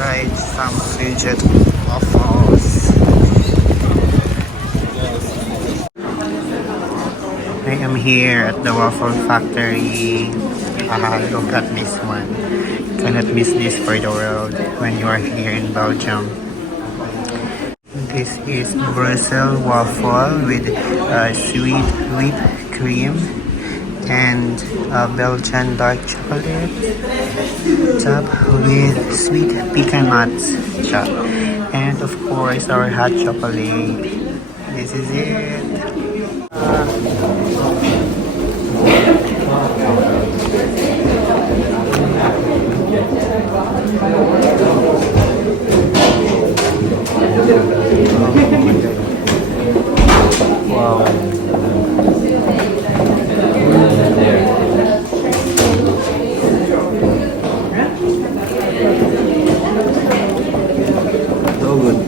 tried some fidget waffles. I am here at the waffle factory. Look at this one. Cannot miss this for the world when you are here in Belgium. This is Brussels waffle with sweet whipped cream and Belgian dark chocolate topped with sweet pecan nuts, and of course our hot chocolate. This is it. Wow. So good.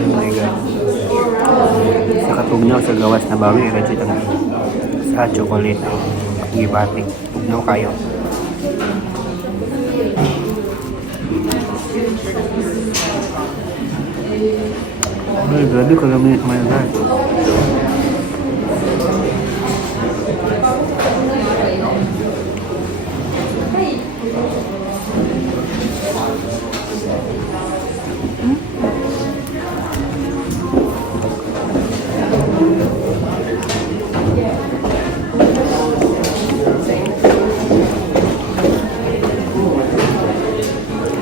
Oh my God. Sa katugnaw sa gawas na bawi, rejit ang sa chocolate ang gibating. Tugnaw kayo. Ay, grabe ko lang may God.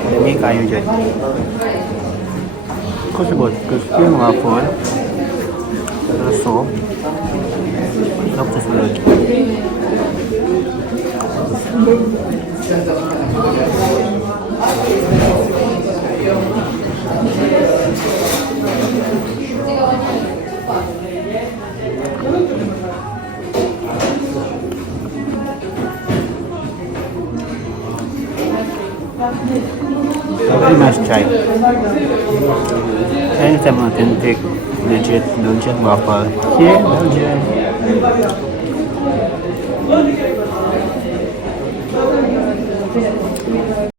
Dami kayo dyan. Kasabot, kasi yung waffle, raso, sarap sa salad. You must try. And some authentic, legit Belgian waffle here in Belgium.